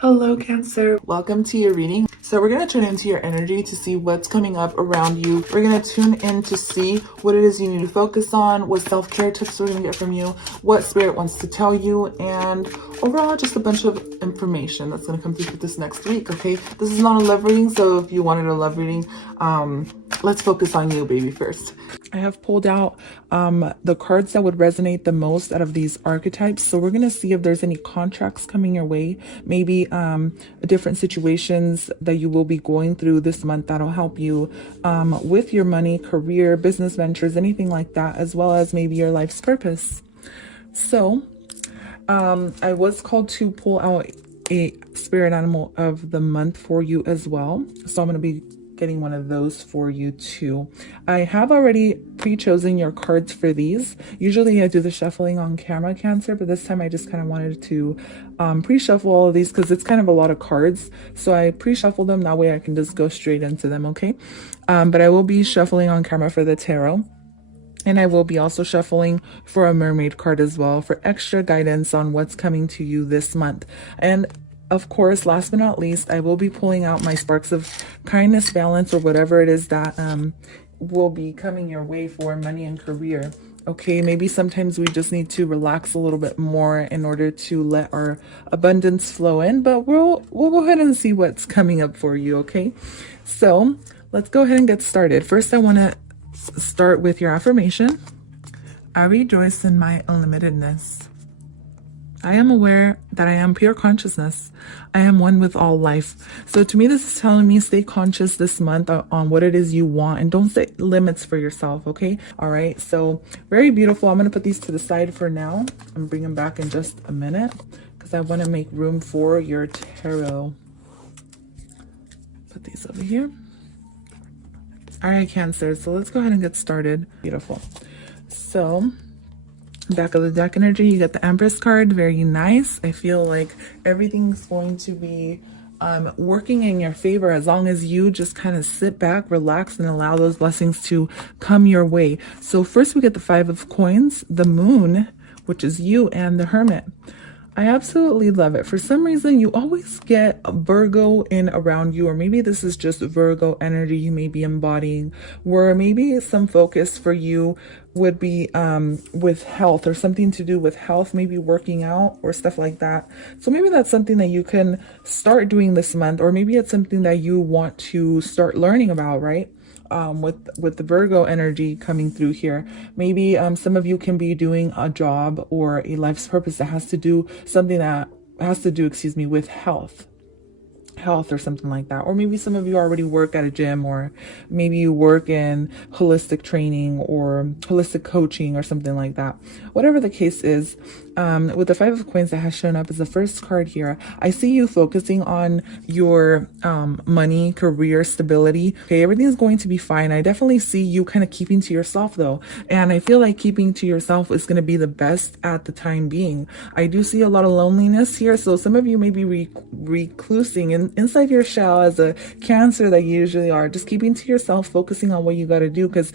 Hello, Cancer. Welcome to your reading. So we're going to tune into your energy to see what's coming up around you. We're going to tune in to see what it is you need to focus on, what self-care tips we're going to get from you, what Spirit wants to tell you, and overall just a bunch of information that's going to come through for this next week, okay? This is not a love reading, so if you wanted a love reading, let's focus on you, baby, first. I have pulled out the cards that would resonate the most out of these archetypes. So we're going to see if there's any contracts coming your way, maybe different situations that you will be going through this month that'll help you with your money, career, business ventures, anything like that, as well as maybe your life's purpose. So I was called to pull out a spirit animal of the month for you as well. So I'm going to be getting one of those for you too. I have already pre-chosen your cards for these. Usually I do the shuffling on camera, Cancer, but this time I just kind of wanted to pre-shuffle all of these because it's kind of a lot of cards. So I pre-shuffle them, that way I can just go straight into them, okay? But I will be shuffling on camera for the tarot. And I will be also shuffling for a mermaid card as well for extra guidance on what's coming to you this month. And of course, last but not least, I will be pulling out my sparks of kindness, balance, or whatever it is that will be coming your way for money and career. Okay, maybe sometimes we just need to relax a little bit more in order to let our abundance flow in, but we'll go ahead and see what's coming up for you, okay? So let's go ahead and get started. First, I want to start with your affirmation. I rejoice in my unlimitedness. I am aware that I am pure consciousness. I am one with all life. So to me, this is telling me stay conscious this month on what it is you want and don't set limits for yourself, okay? All right, so very beautiful. I'm going to put these to the side for now and bring them back in just a minute because I want to make room for your tarot. Put these over here. All right, Cancer, so let's go ahead and get started. Beautiful. So back of the deck energy, you get the Empress card. Very nice. I feel like everything's going to be working in your favor as long as you just kind of sit back, relax, and allow those blessings to come your way. So first we get the Five of Coins, the Moon, which is you, and the Hermit. I absolutely love it. For some reason, you always get a Virgo in around you, or maybe this is just Virgo energy you may be embodying, where maybe some focus for you would be with health or something to do with health, maybe working out or stuff like that. So maybe that's something that you can start doing this month, or maybe it's something that you want to start learning about, right? With the Virgo energy coming through here. Maybe some of you can be doing a job or a life's purpose that has to do something that has to do, with health or something like that. Or maybe some of you already work at a gym, or maybe you work in holistic training or holistic coaching or something like that. Whatever the case is, with the Five of Coins that has shown up as the first card here, I see you focusing on your money, career, stability. Okay, everything's going to be fine. I definitely see you kind of keeping to yourself though. And I feel like keeping to yourself is going to be the best at the time being. I do see a lot of loneliness here. So some of you may be reclusing inside your shell as a Cancer that you usually are. Just keeping to yourself, focusing on what you got to do, because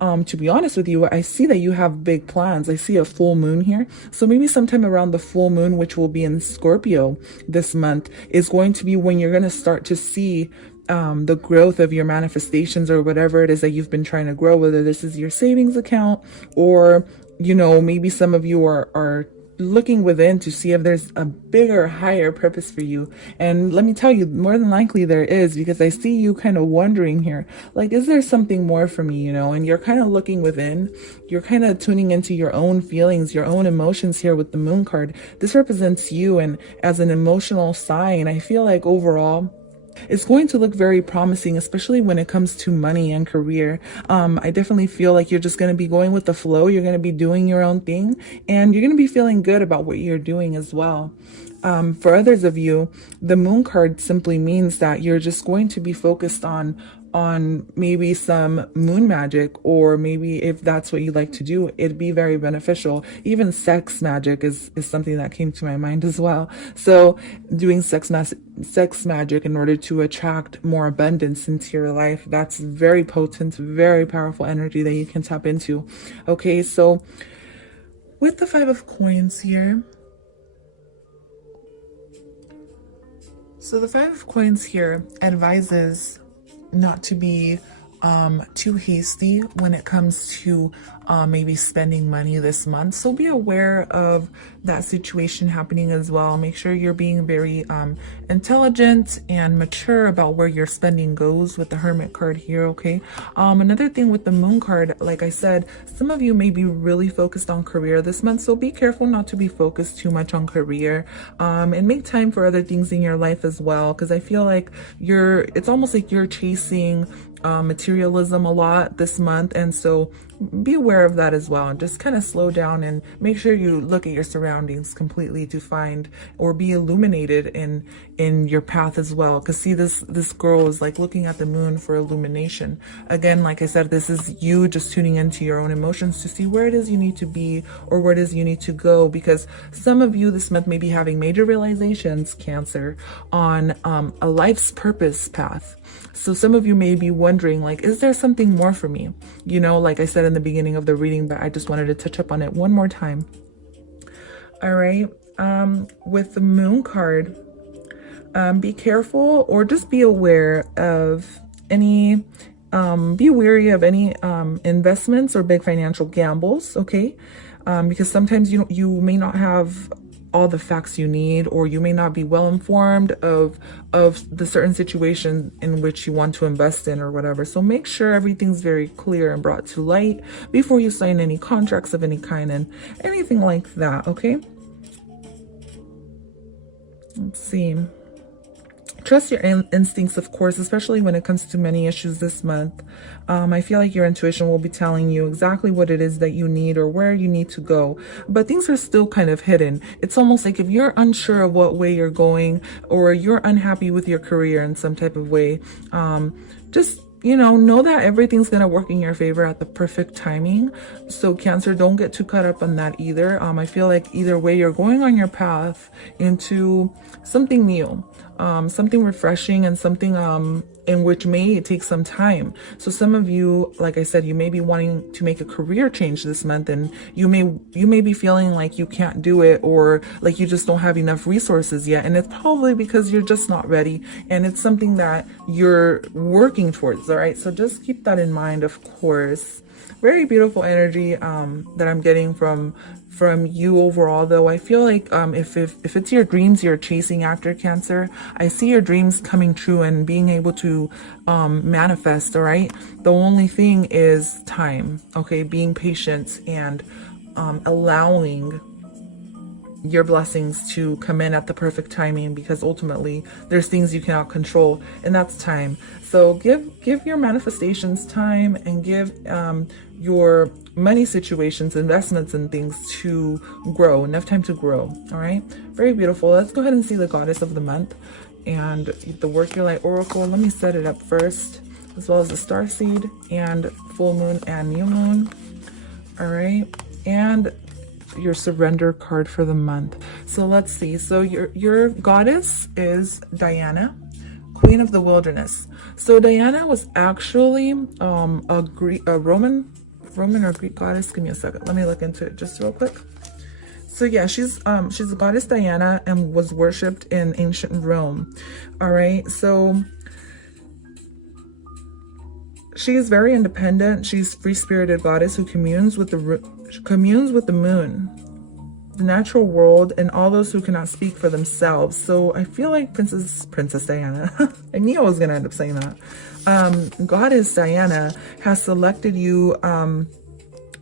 to be honest with you, I see that you have big plans. I see a full moon here. So maybe sometime around the full moon, which will be in Scorpio this month, is going to be when you're going to start to see the growth of your manifestations or whatever it is that you've been trying to grow, whether this is your savings account or, maybe some of you are looking within to see if there's a bigger, higher purpose for you. And let me tell you, more than likely there is, because I see you kind of wondering here, like, is there something more for me, and you're kind of looking within, you're kind of tuning into your own feelings, your own emotions here with the Moon card. This represents you, and as an emotional sign, I feel like overall it's going to look very promising, especially when it comes to money and career. I definitely feel like you're just going to be going with the flow. You're going to be doing your own thing, and you're going to be feeling good about what you're doing as well. For others of you, the Moon card simply means that you're just going to be focused on maybe some moon magic, or maybe if that's what you like to do, it'd be very beneficial. Even sex magic is something that came to my mind as well. So doing sex magic in order to attract more abundance into your life, that's very potent, very powerful energy that you can tap into. Okay, so with the Five of Coins here, So the Five of Coins here advises not to be too hasty when it comes to maybe spending money this month. So be aware of that situation happening as well. Make sure you're being very intelligent and mature about where your spending goes with the Hermit card here, okay? Another thing with the Moon card, like I said, some of you may be really focused on career this month, so be careful not to be focused too much on career, and make time for other things in your life as well, because I feel like it's almost like you're chasing materialism a lot this month, and so be aware of that as well, and just kind of slow down and make sure you look at your surroundings completely to find or be illuminated in your path as well. Because see, this girl is like looking at the moon for illumination. Again, like I said, this is you just tuning into your own emotions to see where it is you need to be or where it is you need to go, because some of you this month may be having major realizations, Cancer, on a life's purpose path. So some of you may be wondering, like, is there something more for me? You know, like I said in the beginning of the reading, but I just wanted to touch up on it one more time. All right. With the Moon card, be careful or just be aware of any, be wary of any investments or big financial gambles, okay? Because sometimes you may not have all the facts you need, or you may not be well informed of the certain situation in which you want to invest in or whatever. So make sure everything's very clear and brought to light before you sign any contracts of any kind and anything like that, okay? Let's see. Trust your instincts, of course, especially when it comes to many issues this month. I feel like your intuition will be telling you exactly what it is that you need or where you need to go. But things are still kind of hidden. It's almost like if you're unsure of what way you're going, or you're unhappy with your career in some type of way, just know that everything's going to work in your favor at the perfect timing. So Cancer, don't get too caught up on that either. I feel like either way you're going on your path into something new, something refreshing, and something in which may take some time. So some of you, like I said, you may be wanting to make a career change this month, and you may be feeling like you can't do it, or like you just don't have enough resources yet. And it's probably because you're just not ready, and it's something that you're working towards. All right. So just keep that in mind, of course. Very beautiful energy that I'm getting from you overall, though. I feel like if it's your dreams you're chasing after, Cancer, I see your dreams coming true and being able to manifest. All right. The only thing is time. Okay. Being patient and allowing your blessings to come in at the perfect timing, because ultimately there's things you cannot control, and that's time. So give your manifestations time, and give your money situations, investments, and things to grow, enough time to grow. All right. Very beautiful. Let's go ahead and see the goddess of the month and the Work Your Light Oracle. Let me set it up first, as well as the star seed and full moon and new moon. All right. And your surrender card for the month. So let's see. So your goddess is Diana, Queen of the Wilderness. So Diana was actually a Roman or Greek goddess. Give me a second. Let me look into it just real quick. So yeah, she's the goddess Diana and was worshipped in ancient Rome. All right. So she is very independent. She's free-spirited goddess who communes with the moon, the natural world, and all those who cannot speak for themselves. So I feel like Princess Diana, I knew I was going to end up saying that. Goddess Diana has selected you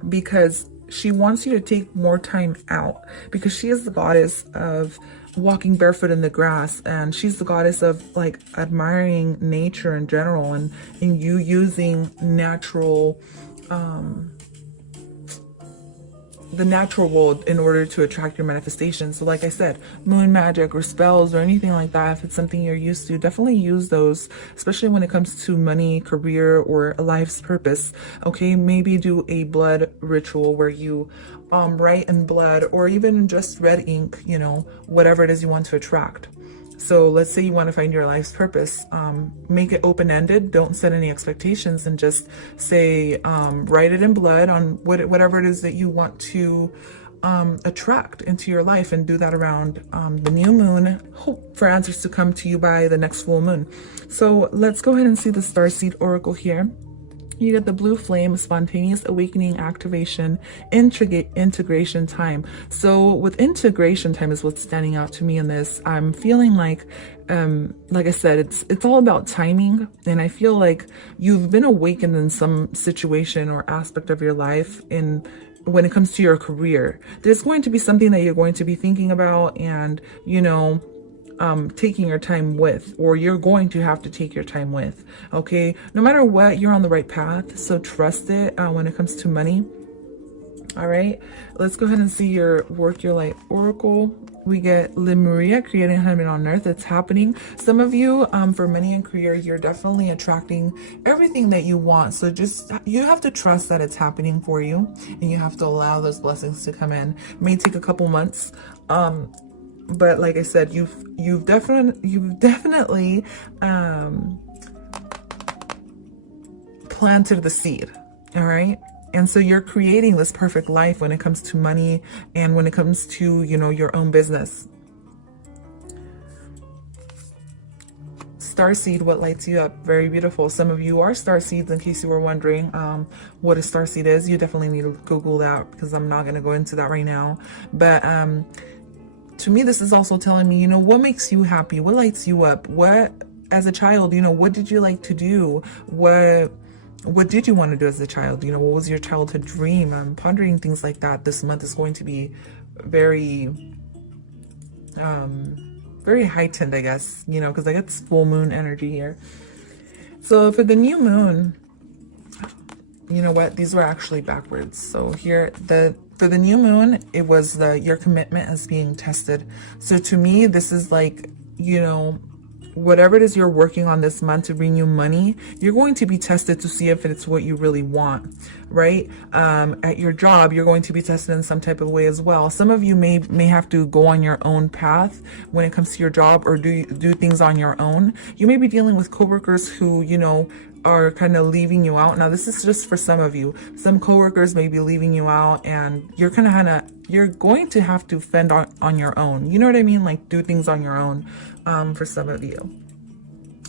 because she wants you to take more time out, because she is the goddess of walking barefoot in the grass, and she's the goddess of like admiring nature in general, and you using natural the natural world in order to attract your manifestation. So like I said, moon magic or spells or anything like that, if it's something you're used to, definitely use those, especially when it comes to money, career, or a life's purpose. Okay, maybe do a blood ritual where you write in blood, or even just red ink, whatever it is you want to attract. So let's say you want to find your life's purpose, make it open-ended. Don't set any expectations, and just say, write it in blood on whatever it is that you want to attract into your life, and do that around the new moon. Hope for answers to come to you by the next full moon. So let's go ahead and see the Starseed Oracle here. You get the blue flame, spontaneous awakening, activation, integration time. So with integration time is what's standing out to me in this. I'm feeling like I said, it's all about timing. And I feel like you've been awakened in some situation or aspect of your life when it comes to your career. There's going to be something that you're going to be thinking about and, taking your time with, or you're going to have to take your time with. Okay, no matter what, you're on the right path, so trust it when it comes to money. All right, let's go ahead and see your Work Your Light Oracle. We get Lemuria, creating heaven on earth. It's happening. Some of you, for money and career, you're definitely attracting everything that you want. So you have to trust that it's happening for you, and you have to allow those blessings to come in. It may take a couple months. But like I said, you've definitely planted the seed. All right. And so you're creating this perfect life when it comes to money and when it comes to, your own business. Starseed, what lights you up? Very beautiful. Some of you are starseeds, in case you were wondering what a starseed is. You definitely need to Google that, because I'm not going to go into that right now. But to me, this is also telling me, what makes you happy? What lights you up? What, as a child, what did you like to do? What did you want to do as a child? What was your childhood dream? I'm pondering things like that. This month is going to be very, very heightened, I guess, because I get this full moon energy here. So for the new moon, you know what? These were actually backwards. So here, for the new moon, it was your commitment is being tested. So to me, this is like, whatever it is you're working on this month to bring you money, you're going to be tested to see if it's what you really want, right? At your job, you're going to be tested in some type of way as well. Some of you may have to go on your own path when it comes to your job, or do things on your own. You may be dealing with coworkers who, are kind of leaving you out. Now, this is just for some of you. Some coworkers may be leaving you out, and you're you're going to have to fend on your own. You know what I mean? Like, do things on your own for some of you.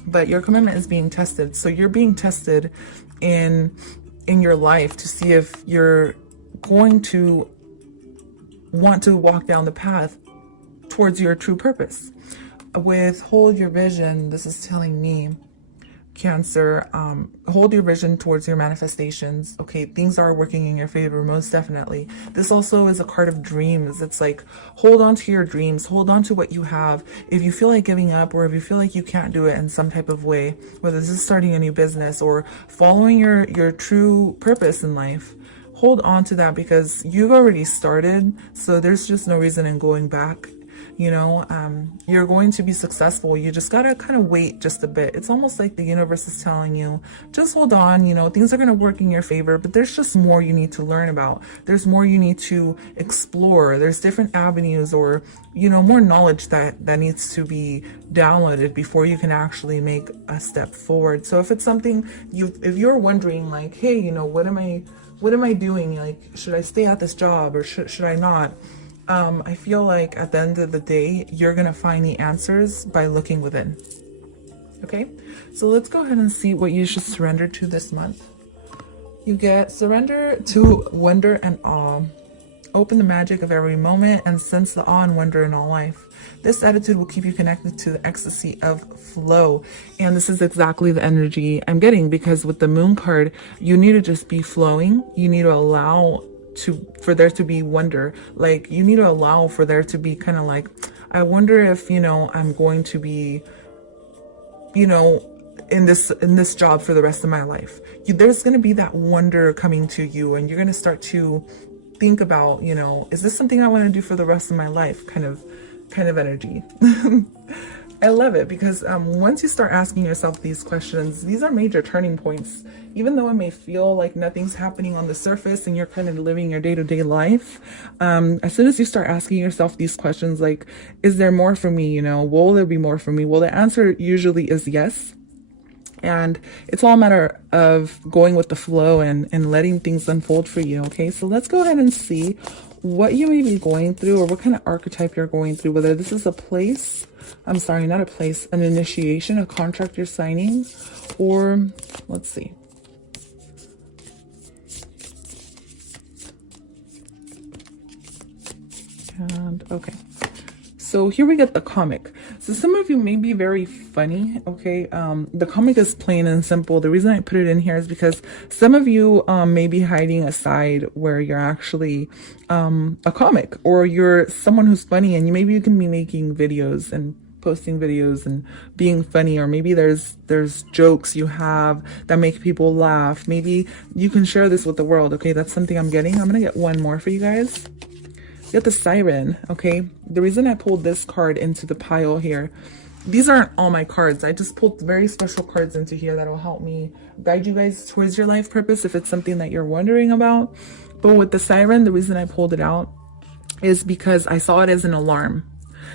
But your commitment is being tested. So you're being tested in your life to see if you're going to want to walk down the path towards your true purpose. With hold your vision, this is telling me, Cancer, hold your vision towards your manifestations. Okay, things are working in your favor, most definitely. This also is a card of dreams. It's like, hold on to your dreams, hold on to what you have. If you feel like giving up, or if you feel like you can't do it in some type of way, whether this is starting a new business or following your true purpose in life, hold on to that, because you've already started. So there's just no reason in going back. You're going to be successful. You just gotta kind of wait just a bit. It's almost like the universe is telling you, just hold on, things are gonna work in your favor, but there's just more you need to learn about. There's more you need to explore. There's different avenues, or, more knowledge that needs to be downloaded before you can actually make a step forward. So if it's something if you're wondering, like, hey, what am I doing? Like, should I stay at this job, or should I not? I feel like at the end of the day, you're going to find the answers by looking within. Okay, so let's go ahead and see what you should surrender to this month. You get surrender to wonder and awe. Open the magic of every moment and sense the awe and wonder in all life. This attitude will keep you connected to the ecstasy of flow. And this is exactly the energy I'm getting, because with the moon card, you need to just be flowing. You need to allow for there to be wonder. Like, you need to allow for there to be kind of like, I wonder if, I'm going to be, in this job for the rest of my life. There's going to be that wonder coming to you, and you're going to start to think about, is this something I want to do for the rest of my life? Kind of energy. I love it, because once you start asking yourself these questions, these are major turning points. Even though it may feel like nothing's happening on the surface and you're kind of living your day-to-day life, as soon as you start asking yourself these questions, like, is there more for me? Will there be more for me? Well, the answer usually is yes. And it's all a matter of going with the flow and letting things unfold for you. Okay, so let's go ahead and see what you may be going through or what kind of archetype you're going through, whether this is a place, I'm sorry, not a place, an initiation, a contract you're signing, or let's see. And okay. So here we get the comic. So some of you may be very funny, okay? The comic is plain and simple. The reason I put it in here is because some of you may be hiding a side where you're actually a comic, or you're someone who's funny, and maybe you can be making videos and posting videos and being funny, or maybe there's jokes you have that make people laugh. Maybe you can share this with the world, okay? That's something I'm getting. I'm gonna get one more for you guys. Get the siren, okay? The reason I pulled this card into the pile here, these aren't all my cards. I just pulled very special cards into here that'll help me guide you guys towards your life purpose if it's something that you're wondering about. But with the siren, the reason I pulled it out is because I saw it as an alarm.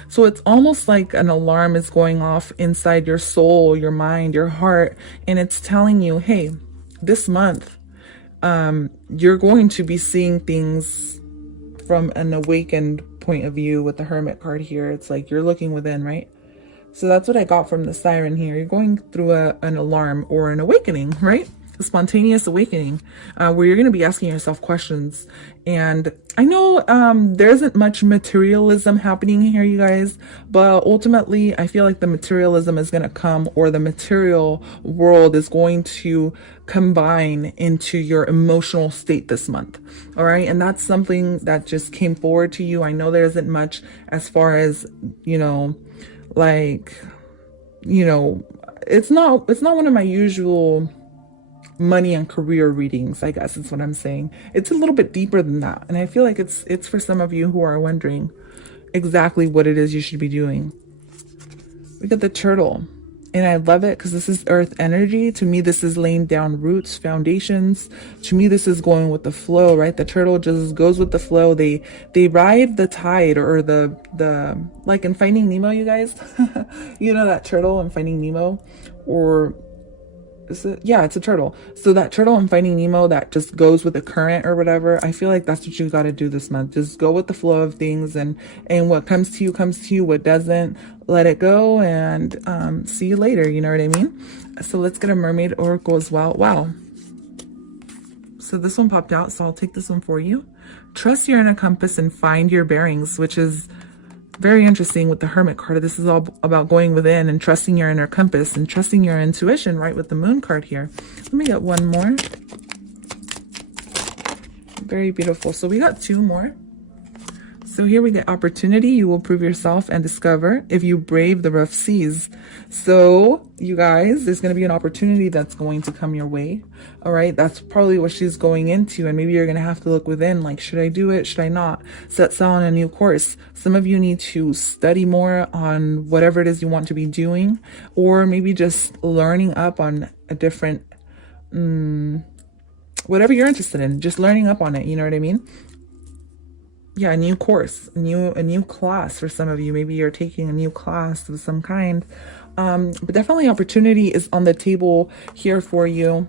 So it's almost like an alarm is going off inside your soul, your mind, your heart, and it's telling you, hey, this month, you're going to be seeing things from an awakened point of view with the Hermit card here. It's like you're looking within, right? So that's what I got from the siren here. You're going through an alarm or an awakening, right? A spontaneous awakening, where you're going to be asking yourself questions. And I know there isn't much materialism happening here, you guys, but ultimately I feel like the materialism is going to come, or the material world is going to combine into your emotional state this month. All right. And that's something that just came forward to you. I know there isn't much as far as, you know, like, you know, it's not one of my usual money and career readings, I guess is what I'm saying. It's a little bit deeper than that. And I feel like it's for some of you who are wondering exactly what it is you should be doing. We got the turtle. And I love it because this is earth energy. To me, this is laying down roots, foundations. To me, this is going with the flow, right? The turtle just goes with the flow. They ride the tide, or the like in Finding Nemo, you guys. You know that turtle in Finding Nemo? Or is it? Yeah, it's a turtle. So that turtle in Finding Nemo that just goes with the current or whatever, I feel like that's what you got to do this month. Just go with the flow of things, and what comes to you comes to you. What doesn't, let it go, and see you later. You know what I mean? So let's get a mermaid oracle as well. Wow. So this one popped out, so I'll take this one for you. Trust your inner compass and find your bearings, which is very interesting with the Hermit card. This is all about going within and trusting your inner compass and trusting your intuition, right, with the Moon card here. Let me get one more. Very beautiful. So we got two more. So here we get opportunity. You will prove yourself and discover if you brave the rough seas. So you guys, there's going to be an opportunity that's going to come your way. All right. That's probably what she's going into. And maybe you're going to have to look within, like, should I do it? Should I not? Set sail on a new course. Some of you need to study more on whatever it is you want to be doing, or maybe just learning up on a different, whatever you're interested in, just learning up on it. You know what I mean? Yeah, a new course, a new class for some of you. Maybe you're taking a new class of some kind. But definitely opportunity is on the table here for you.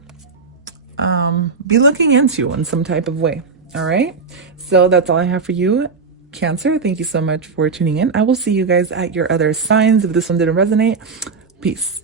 Be looking into in some type of way. All right. So that's all I have for you, Cancer. Thank you so much for tuning in. I will see you guys at your other signs. If this one didn't resonate, peace.